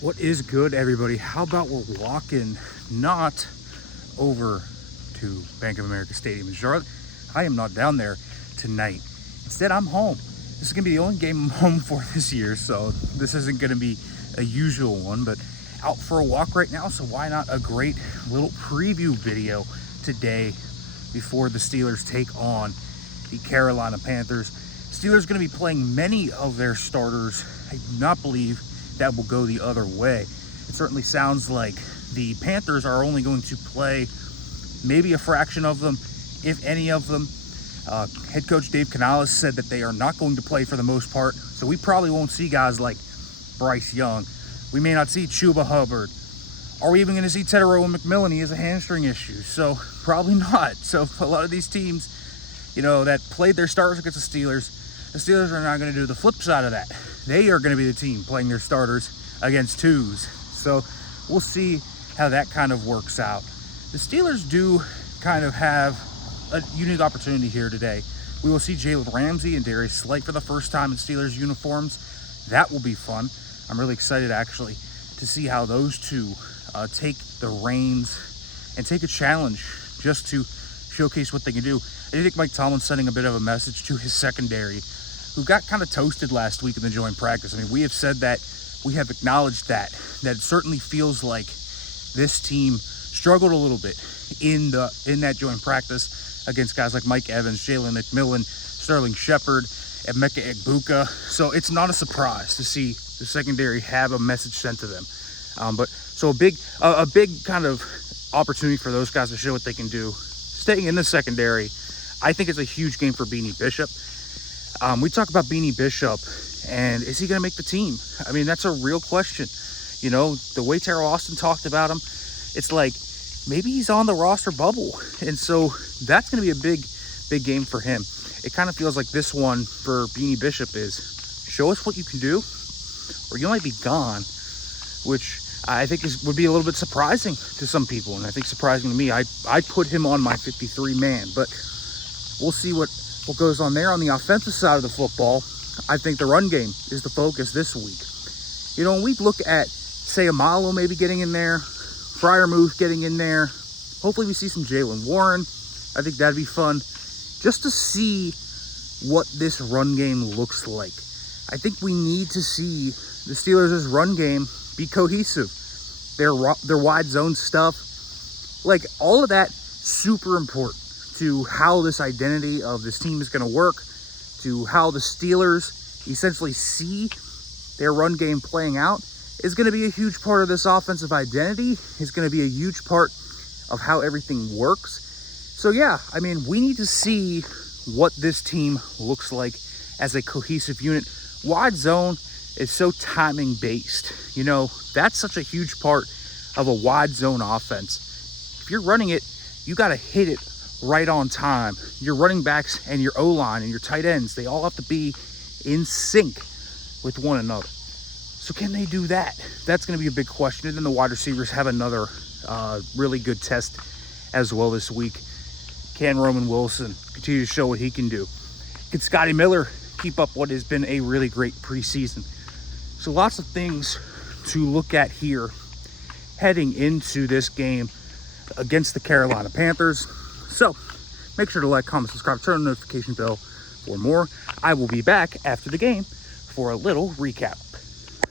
What is good, everybody? How about we're walking not over to Bank of America Stadium in Charlotte? I am not down there tonight. Instead, I'm home. This is going to be the only game I'm home for this year, so this isn't going to be a usual one, but out for a walk right now, so why not a great little preview video today before the Steelers take on the Carolina Panthers. Steelers going to be playing many of their starters. I do not believe that will go the other way. It certainly sounds like the Panthers are only going to play maybe a fraction of them, if any of them. Head coach Dave Canales said that they are not going to play for the most part, so we probably won't see guys like Bryce Young. We may not see Chuba Hubbard. Are we even going to see Teterow McMillan? He has a hamstring issue, so probably not. So a lot of these teams, that played their starters against the Steelers are not going to do the flip side of that. They are going to be the team playing their starters against twos. So we'll see how that kind of works out. The Steelers do kind of have a unique opportunity here today. We will see Jalen Ramsey and Darius Slate for the first time in Steelers uniforms. That will be fun. I'm really excited, actually, to see how those two take the reins and take a challenge just to showcase what they can do. I think Mike Tomlin's sending a bit of a message to his secondary, who got kind of toasted last week in the joint practice. I mean, we have said that, we have acknowledged that it certainly feels like this team struggled a little bit in that joint practice against guys like Mike Evans, Jalen McMillan, Sterling Shepard, and Emeka Egbuka. So it's not a surprise to see the secondary have a message sent to them. So a big kind of opportunity for those guys to show what they can do. Staying in the secondary, I think it's a huge game for Beanie Bishop. We talk about Beanie Bishop, and is he going to make the team? I mean, that's a real question. The way Terrell Austin talked about him, it's like maybe he's on the roster bubble. And so that's going to be a big game for him. It kind of feels like this one for Beanie Bishop is show us what you can do, or you might be gone, which I think would be a little bit surprising to some people. And I think surprising to me. I put him on my 53-man, but we'll see what goes on there. On the offensive side of the football, I think the run game is the focus this week. When we look at, say, Amalo maybe getting in there, Freiermuth getting in there, hopefully we see some Jaylen Warren. I think that'd be fun just to see what this run game looks like. I think we need to see the Steelers' run game be cohesive. Their wide zone stuff, like all of that, super important to how this identity of this team is going to work, to how the Steelers essentially see their run game playing out, is going to be a huge part of this offensive identity. Is going to be a huge part of how everything works. So yeah, I mean, we need to see what this team looks like as a cohesive unit. Wide zone is so timing based. That's such a huge part of a wide zone offense. If you're running it, you got to hit it right on time. Your running backs and your O-line and your tight ends, they all have to be in sync with one another. So can they do that? That's going to be a big question. And then the wide receivers have another really good test as well this week. Can Roman Wilson continue to show what he can do? Can Scotty Miller keep up what has been a really great preseason? So lots of things to look at here heading into this game against the Carolina Panthers. So make sure to like, comment, subscribe, turn on the notification bell for more. I will be back after the game for a little recap.